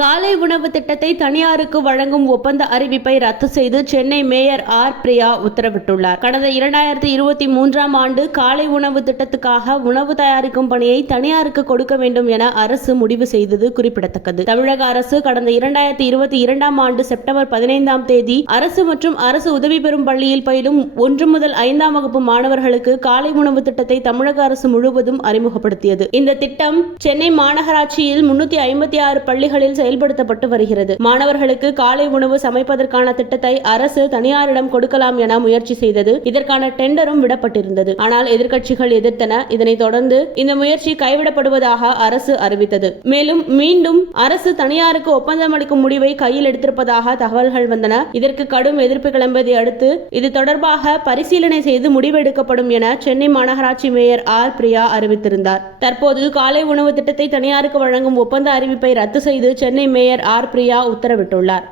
காலை உணவு திட்டத்தை தனியாருக்கு வழங்கும் ஒப்பந்த அறிவிப்பை ரத்து செய்து சென்னை மேயர் ஆர் பிரியா உத்தரவிட்டுள்ளார். கடந்த 2023ஆம் ஆண்டு காலை உணவு திட்டத்துக்காக உணவு தயாரிக்கும் பணியை தனியாருக்கு கொடுக்க வேண்டும் என அரசு முடிவு செய்தது குறிப்பிடத்தக்கது. தமிழக அரசு கடந்த 2022ஆம் ஆண்டு செப்டம்பர் 15ஆம் தேதி அரசு மற்றும் அரசு உதவி பெறும் பள்ளியில் பயிலும் 1 முதல் 5ஆம் வகுப்பு மாணவர்களுக்கு காலை உணவு திட்டத்தை தமிழக அரசு முழுவதும் அறிமுகப்படுத்தியது. இந்த திட்டம் சென்னை மாநகராட்சியில் 356 பள்ளிகளில் செயல்படுத்தப்பட்டு வருகிறது. மாணவர்களுக்கு காலை உணவு சமைப்பதற்கான திட்டத்தை அரசு தனியாரிடம் கொடுக்கலாம் என முயற்சி செய்தது. இதற்கான டெண்டரும் விடப்பட்டிருந்தது. ஆனால் எதிர்க்கட்சிகள் எதிர்த்தன. இதனைத் தொடர்ந்து இந்த முயற்சி கைவிடப்படுவதாக அரசு அறிவித்தது. மேலும் மீண்டும் அரசு தனியாருக்கு ஒப்பந்தம் அளிக்கும் முடிவை கையில் எடுத்திருப்பதாக தகவல்கள் வந்தன. இதற்கு கடும் எதிர்ப்பு கிளம்பியதை அடுத்து இது தொடர்பாக பரிசீலனை செய்து முடிவெடுக்கப்படும் என சென்னை மாநகராட்சி மேயர் ஆர் பிரியா அறிவித்திருந்தார். தற்போது காலை உணவு திட்டத்தை தனியாருக்கு வழங்கும் ஒப்பந்த அறிவிப்பை ரத்து செய்து சென்னை மேயர் ஆர் பிரியா உத்தரவிட்டுள்ளார்.